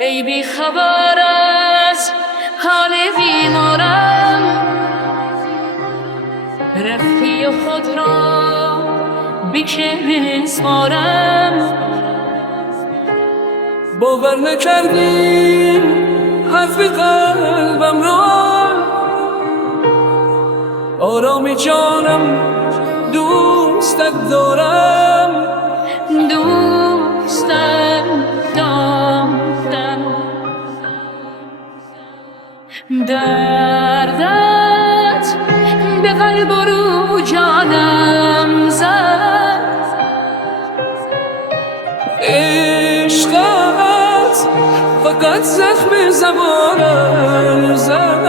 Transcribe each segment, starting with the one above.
ای بی خبر از حال بیمارم، رفتی و خود را بسپارم. باور نکردی حرف قلبم را، آرامی جانم دوستت دارم. دوستت دارم، دردت به قلب و رو جانم زد. عشقت فقط زخم زبانم زد.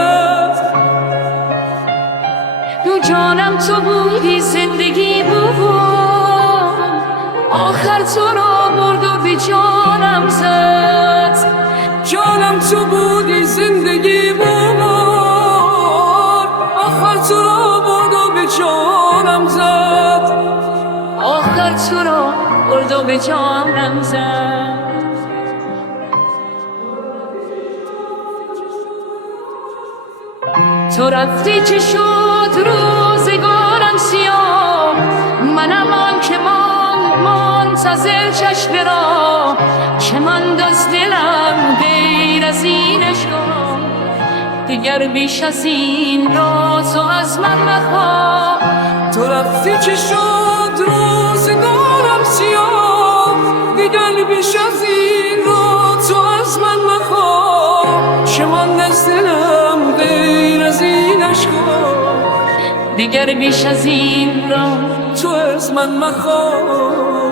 جانم تو بودی، زندگی بود، آخر تو را برد و به جانم زد. جانم تو بودی، زندگی بود، آخر تو را برد و به جانم زد. آخر تو را برد و به جانم زد. تو رفتی چه شد روزگارم سیاه، منم آن که منتظر چشم را، که ماند از دلم غیر از این عشقا. دیگر بیش از این را تو از من مخواه. تو رفتی چه شد روزگارم سیاه، دیگر بیش از این را تو از من مخواه. چه ماند از دلم غیر از این عشقا. دیگر بیش از این را تو از من مخواه.